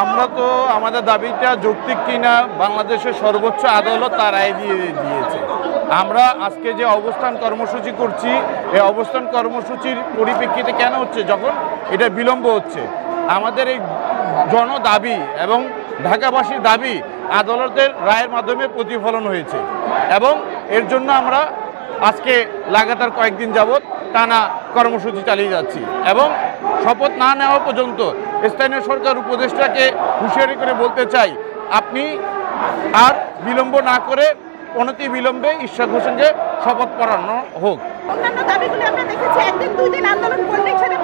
আমরা তো আমাদের দাবিটা যৌক্তিক কিনা বাংলাদেশের সর্বোচ্চ আদালত তার রায় দিয়েছে। আমরা আজকে যে অবস্থান কর্মসূচি করছি, এই অবস্থান কর্মসূচির পরিপ্রেক্ষিতে কেন হচ্ছে, যখন এটা বিলম্ব হচ্ছে, আমাদের এই জনদাবি এবং ঢাকাবাসীর দাবি আদালতের রায়ের মাধ্যমে প্রতিফলন হয়েছে এবং এর জন্য আমরা আজকে লাগাতার কয়েকদিন যাবৎ টানা কর্মসূচি চালিয়ে যাচ্ছি এবং শপথ না নেওয়া পর্যন্ত স্থানীয় সরকার উপদেষ্টাকে হুঁশিয়ারি করে বলতে চাই, আপনি আর বিলম্ব না করে অনতি বিলম্বে ইশরাক হোসেনকে শপথ পড়ানো হোক। অন্যান্য দাবিগুলো আমরা দেখেছি একদিন দুই দিন আন্দোলন করলে সেটা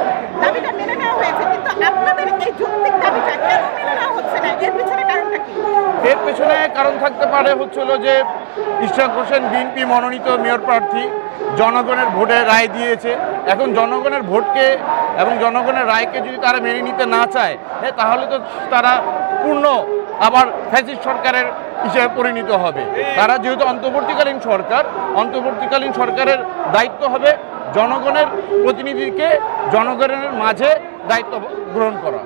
দাবিটা মেনে নেওয়া হয়েছে, কিন্তু আপনাদের এই যৌক্তিক দাবিটা কেন মেনে নেওয়া হচ্ছে না? এর পিছনে কারণটা কি? এর পেছনে কারণ থাকতে পারে হচ্ছিল যে ইশরাক হোসেন বিএনপি মনোনীত মেয়র প্রার্থী, জনগণের ভোটে রায় দিয়েছে। এখন জনগণের ভোটকে এবং জনগণের রায়কে যদি তারা মেনে নিতে না চায়, তাহলে তো তারা পূর্ণ আবার ফ্যাসিস্ট সরকারের হিসেবে পরিণত হবে। তারা যেহেতু অন্তর্বর্তীকালীন সরকারের দায়িত্ব হবে জনগণের প্রতিনিধিকে জনগণের মাঝে দায়িত্ব গ্রহণ করা।